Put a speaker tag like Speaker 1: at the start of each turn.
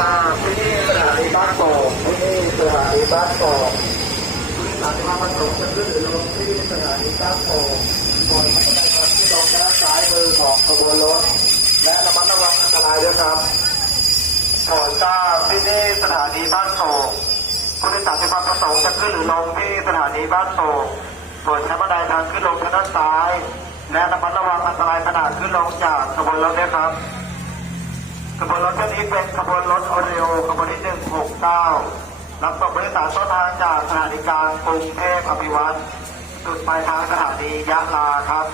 Speaker 1: ทราที่นี่สถานีบ้านโป่งที่นี่สถานีบ้านโป่งหลังมาประสงจะขึ้นหรือลงที่สถานีบ้านโก่งบนพัฒนาการที่ตรงด้านซ้ายมือของขบวนรถ และระมัดระวังอันตรายด้วยครับก่อทราบที่นี่สถานีบ้านโป่งผู้โดยสารมีความประสงค์จะขึ้นหรือลงที่สถานีบ้านโป่งบนชั้นบันไดทางขึ้นลงทางด้านซ้าย และระมัดระวังอันตรายขนาดขึ้นลงจากขบวนรถด้วยครับ ขบวนรถเที่ยวนี้เป็นขบวนรถโอเรโอขบวนที่169รับส่งผู้โดยสารต้นทางจากสถานีกลางกรุงเทพอภิวัตรจุดปลายทางสถานียะลาครับ